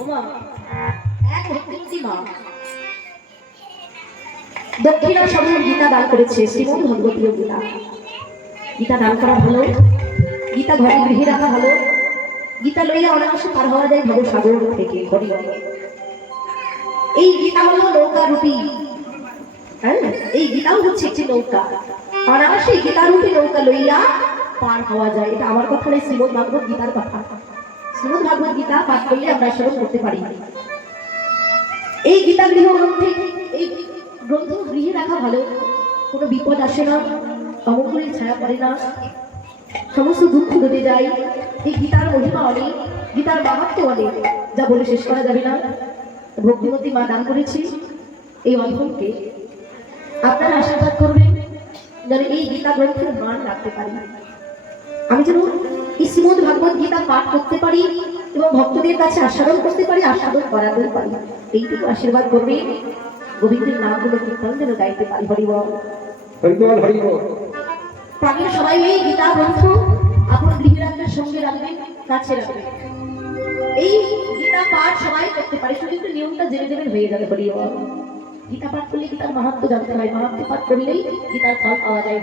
ওমা এক ভক্তিমতী মা দক্ষিণা সময় গীতা দান করেছে, শ্রীমদ ভগবতীয় গীতা। গীতা দান করা ভালো, গীতা ঘরে গৃহে রাখা ভালো, গীতা লইয়া অনায়াসে পার হওয়া যায় ভবসাগর থেকে। এই গীতা হলো নৌকা রূপী, হ্যাঁ, এই গীতাও হচ্ছে একটি নৌকা। অনায়াসে গীতা রূপী নৌকা লইয়া পার হওয়া যায়। এটা আমার কথা নয়, শ্রীমদ ভাগবত গীতার কথা। শ্রীমদ ভাগবত গীতা পাঠ করলে আমরা শ্রবণ করতে পারি। এই গীতা গৃহ গ্রন্থে, এই গ্রন্থ গৃহে রাখা ভালো, কোনো বিপদ আসে না, অমঙ্গলের ছায়া পড়ে না, সমস্ত দুঃখ দূরে যায়। এই গীতার মহিমা অনেক, গীতার মাহাত্ম্য অনেক, যা বলে শেষ করা যাবে না। ভক্তিমতী মা দান করেছি এই অধমকে। আপনারা আশীর্বাদ করবেন যেন এই গীতা গ্রন্থের মান রাখতে পারি, আমি যেন এই শ্রীমদ ভাগবত গীতা পাঠ করতে পারি এবং ভক্তদের কাছে আস্বাদন করতে পারি, আস্বাদন করাতে পারি। এইটুকু আশীর্বাদ করবে। গোবিন্দের নামগুলো কীর্তন যেন গাইতে পারি। হরিবল হরিবল হরিবল। প্রাণীরা সবাই এই গীতা গ্রন্থ আপনার গৃহে রাখবেন, সঙ্গে রাখবেন, কাছে রাখবেন। এই গীতা পাঠ সবাই করতে পারে, শুধু একটু নিয়মটা জেনে দেবেন, হয়ে যাবে। হরিবল। গীতা পাঠ করলে গীতার মাহাত্ম্য জানতে হয়, মাহাত্ম্য পাঠ করলেই গীতার ফল পাওয়া যায়।